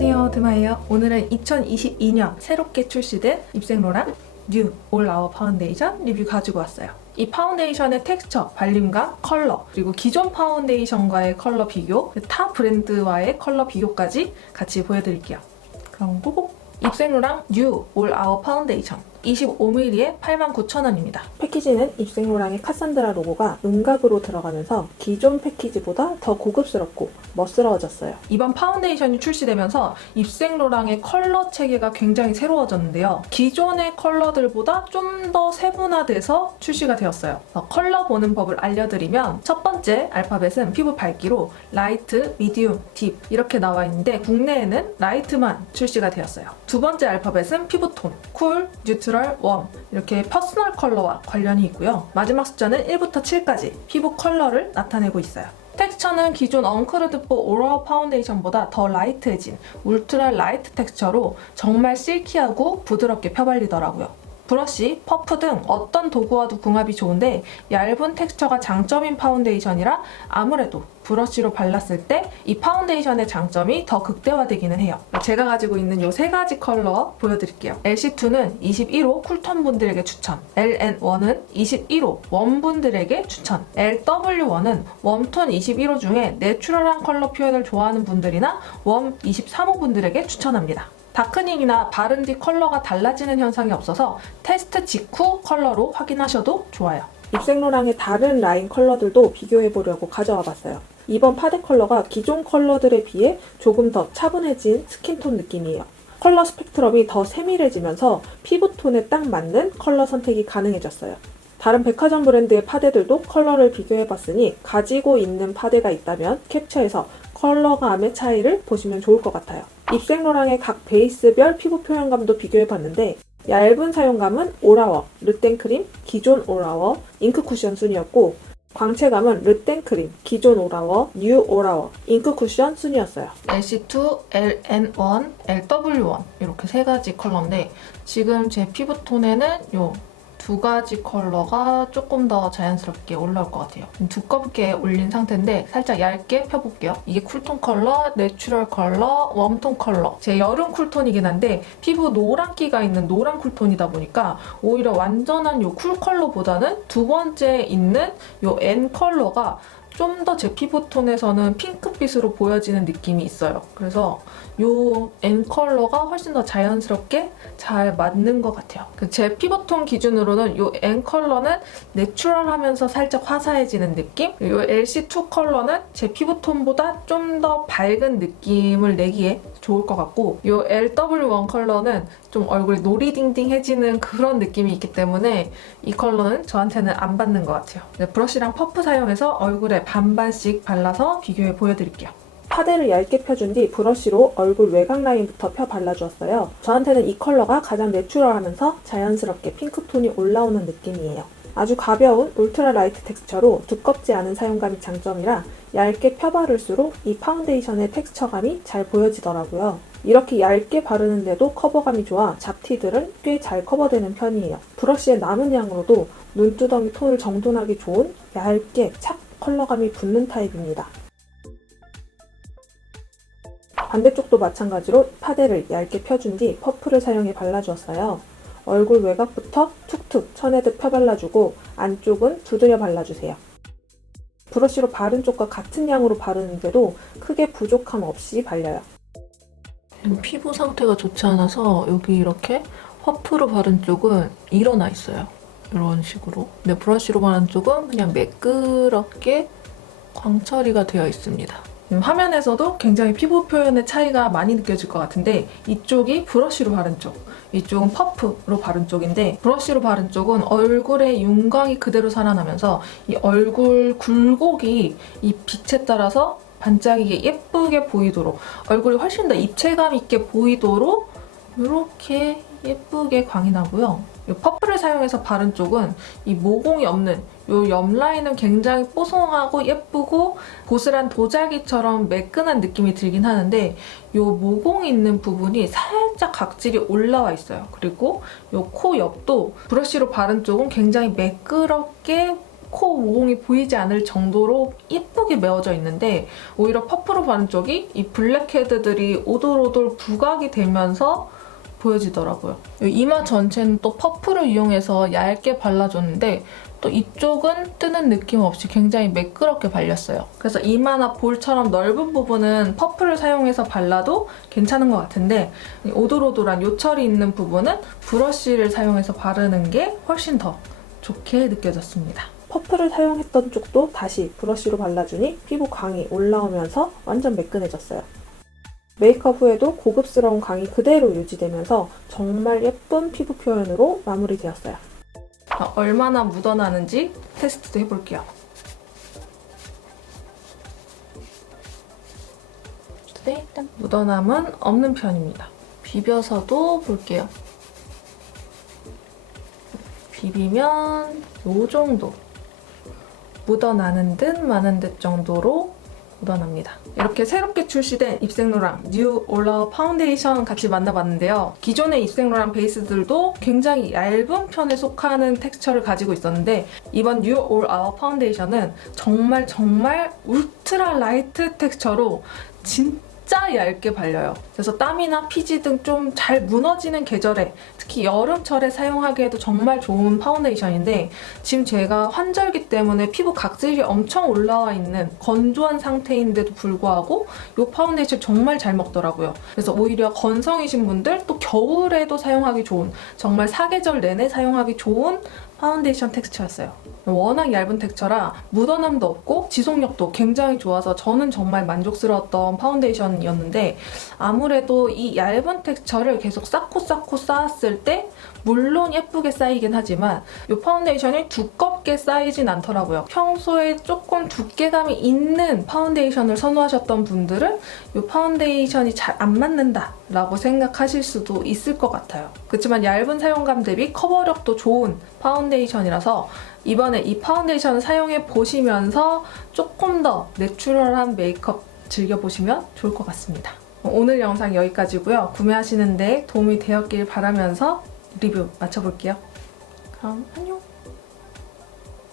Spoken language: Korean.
안녕하세요, 드마예요. 오늘은 2022년 새롭게 출시된 입생로랑 뉴 올 아워 파운데이션 리뷰 가지고 왔어요. 이 파운데이션의 텍스처, 발림감, 컬러, 그리고 기존 파운데이션과의 컬러 비교, 타 브랜드와의 컬러 비교까지 같이 보여드릴게요. 그럼 고고! 입생로랑 뉴 올 아워 파운데이션 25ml에 89,000원입니다. 패키지는 입생로랑의 카산드라 로고가 음각으로 들어가면서 기존 패키지보다 더 고급스럽고 멋스러워졌어요. 이번 파운데이션이 출시되면서 입생로랑의 컬러 체계가 굉장히 새로워졌는데요. 기존의 컬러들보다 좀 더 세분화돼서 출시가 되었어요. 컬러 보는 법을 알려드리면 첫 번째 알파벳은 피부 밝기로 라이트, 미디움, 딥 이렇게 나와 있는데 국내에는 라이트만 출시가 되었어요. 두 번째 알파벳은 피부톤, 쿨, 뉴트럴, 웜 이렇게 퍼스널 컬러와 관련이 있고요. 마지막 숫자는 1부터 7까지 피부 컬러를 나타내고 있어요. 텍스처는 기존 엉크르드4 오라워 파운데이션보다 더 라이트해진 울트라 라이트 텍스처로 정말 실키하고 부드럽게 펴발리더라고요. 브러쉬, 퍼프 등 어떤 도구와도 궁합이 좋은데 얇은 텍스처가 장점인 파운데이션이라 아무래도 브러쉬로 발랐을 때 이 파운데이션의 장점이 더 극대화되기는 해요. 제가 가지고 있는 이 세 가지 컬러 보여드릴게요. LC2는 21호 쿨톤 분들에게 추천, LN1은 21호 웜분들에게 추천, LW1은 웜톤 21호 중에 내추럴한 컬러 표현을 좋아하는 분들이나 웜 23호 분들에게 추천합니다. 다크닝이나 바른 뒤 컬러가 달라지는 현상이 없어서 테스트 직후 컬러로 확인하셔도 좋아요. 입생로랑의 다른 라인 컬러들도 비교해보려고 가져와 봤어요. 이번 파데 컬러가 기존 컬러들에 비해 조금 더 차분해진 스킨톤 느낌이에요. 컬러 스펙트럼이 더 세밀해지면서 피부톤에 딱 맞는 컬러 선택이 가능해졌어요. 다른 백화점 브랜드의 파데들도 컬러를 비교해봤으니 가지고 있는 파데가 있다면 캡처해서 컬러감의 차이를 보시면 좋을 것 같아요. 입생로랑의 각 베이스별 피부 표현감도 비교해봤는데 얇은 사용감은 오라워, 르땡크림, 기존 오라워, 잉크 쿠션 순이었고 광채감은 르땡크림, 기존 오라워, 뉴 오라워, 잉크 쿠션 순이었어요. LC2, LN1, LW1 이렇게 세 가지 컬러인데 지금 제 피부톤에는 요 두 가지 컬러가 조금 더 자연스럽게 올라올 것 같아요. 두껍게 올린 상태인데 살짝 얇게 펴볼게요. 이게 쿨톤 컬러, 내추럴 컬러, 웜톤 컬러. 제 여름 쿨톤이긴 한데 피부 노란기가 있는 노란 쿨톤이다 보니까 오히려 완전한 요 쿨 컬러보다는 두 번째 있는 요 N 컬러가 좀 더 제 피부톤에서는 핑크빛으로 보여지는 느낌이 있어요. 그래서 이 N 컬러가 훨씬 더 자연스럽게 잘 맞는 것 같아요. 제 피부톤 기준으로는 이 N 컬러는 내추럴하면서 살짝 화사해지는 느낌? 이 LC2 컬러는 제 피부톤보다 좀 더 밝은 느낌을 내기에 좋을 것 같고 이 LW1 컬러는 좀 얼굴이 노리딩딩해지는 그런 느낌이 있기 때문에 이 컬러는 저한테는 안 받는 것 같아요. 브러쉬랑 퍼프 사용해서 얼굴에 반반씩 발라서 비교해 보여드릴게요. 파데를 얇게 펴준 뒤 브러쉬로 얼굴 외곽 라인부터 펴 발라주었어요. 저한테는 이 컬러가 가장 내추럴하면서 자연스럽게 핑크톤이 올라오는 느낌이에요. 아주 가벼운 울트라 라이트 텍스처로 두껍지 않은 사용감이 장점이라 얇게 펴 바를수록 이 파운데이션의 텍스처감이 잘 보여지더라고요. 이렇게 얇게 바르는데도 커버감이 좋아 잡티들은 꽤 잘 커버되는 편이에요. 브러쉬의 남은 양으로도 눈두덩이 톤을 정돈하기 좋은 얇게 착 컬러감이 붙는 타입입니다. 반대쪽도 마찬가지로 파데를 얇게 펴준 뒤 퍼프를 사용해 발라주었어요. 얼굴 외곽부터 툭툭 쳐내듯 펴발라주고 안쪽은 두드려 발라주세요. 브러쉬로 바른 쪽과 같은 양으로 바르는데도 크게 부족함 없이 발려요. 피부 상태가 좋지 않아서 여기 이렇게 퍼프로 바른 쪽은 일어나 있어요. 이런 식으로. 근데 브러쉬로 바른 쪽은 그냥 매끄럽게 광처리가 되어 있습니다. 화면에서도 굉장히 피부 표현의 차이가 많이 느껴질 것 같은데 이쪽이 브러쉬로 바른 쪽, 이쪽은 퍼프로 바른 쪽인데 브러쉬로 바른 쪽은 얼굴에 윤광이 그대로 살아나면서 이 얼굴 굴곡이 이 빛에 따라서 반짝이게 예쁘게 보이도록 얼굴이 훨씬 더 입체감 있게 보이도록 이렇게 예쁘게 광이 나고요. 이 퍼프를 사용해서 바른 쪽은 이 모공이 없는 이 옆라인은 굉장히 뽀송하고 예쁘고 보슬한 도자기처럼 매끈한 느낌이 들긴 하는데 이 모공이 있는 부분이 살짝 각질이 올라와 있어요. 그리고 이 코 옆도 브러쉬로 바른 쪽은 굉장히 매끄럽게 코 모공이 보이지 않을 정도로 예쁘게 메워져 있는데 오히려 퍼프로 바른 쪽이 이 블랙헤드들이 오돌오돌 부각이 되면서 보여지더라고요. 이마 전체는 또 퍼프를 이용해서 얇게 발라줬는데 또 이쪽은 뜨는 느낌 없이 굉장히 매끄럽게 발렸어요. 그래서 이마나 볼처럼 넓은 부분은 퍼프를 사용해서 발라도 괜찮은 것 같은데 오돌오돌한 요철이 있는 부분은 브러쉬를 사용해서 바르는 게 훨씬 더 좋게 느껴졌습니다. 퍼프를 사용했던 쪽도 다시 브러쉬로 발라주니 피부 광이 올라오면서 완전 매끈해졌어요. 메이크업 후에도 고급스러운 광이 그대로 유지되면서 정말 예쁜 피부 표현으로 마무리되었어요. 얼마나 묻어나는지 테스트도 해볼게요. 네, 일단 묻어남은 없는 편입니다. 비벼서도 볼게요. 비비면 이 정도 묻어나는 듯 마는 듯 정도로 묻어납니다. 이렇게 새롭게 출시된 입생로랑 뉴 올라워 파운데이션 같이 만나봤는데요. 기존의 입생로랑 베이스들도 굉장히 얇은 편에 속하는 텍스처를 가지고 있었는데 이번 뉴 올라워 파운데이션은 정말 울트라 라이트 텍스처로 진짜 얇게 발려요. 그래서 땀이나 피지 등 좀 잘 무너지는 계절에 특히 여름철에 사용하기에도 정말 좋은 파운데이션인데 지금 제가 환절기 때문에 피부 각질이 엄청 올라와 있는 건조한 상태인데도 불구하고 이 파운데이션 정말 잘 먹더라고요. 그래서 오히려 건성이신 분들 또 겨울에도 사용하기 좋은 정말 사계절 내내 사용하기 좋은 파운데이션 텍스처였어요. 워낙 얇은 텍스처라 묻어남도 없고 지속력도 굉장히 좋아서 저는 정말 만족스러웠던 파운데이션이었는데 아무래도 이 얇은 텍스처를 계속 쌓고 쌓았을 때 물론 예쁘게 쌓이긴 하지만 이 파운데이션이 두껍게 쌓이진 않더라고요. 평소에 조금 두께감이 있는 파운데이션을 선호하셨던 분들은 이 파운데이션이 잘 안 맞는다 라고 생각하실 수도 있을 것 같아요. 그렇지만 얇은 사용감 대비 커버력도 좋은 파운데이션이라서 이번에 이 파운데이션을 사용해 보시면서 조금 더 내추럴한 메이크업 즐겨보시면 좋을 것 같습니다. 오늘 영상 여기까지고요. 구매하시는데 도움이 되었길 바라면서 리뷰 마쳐볼게요. 그럼 안녕!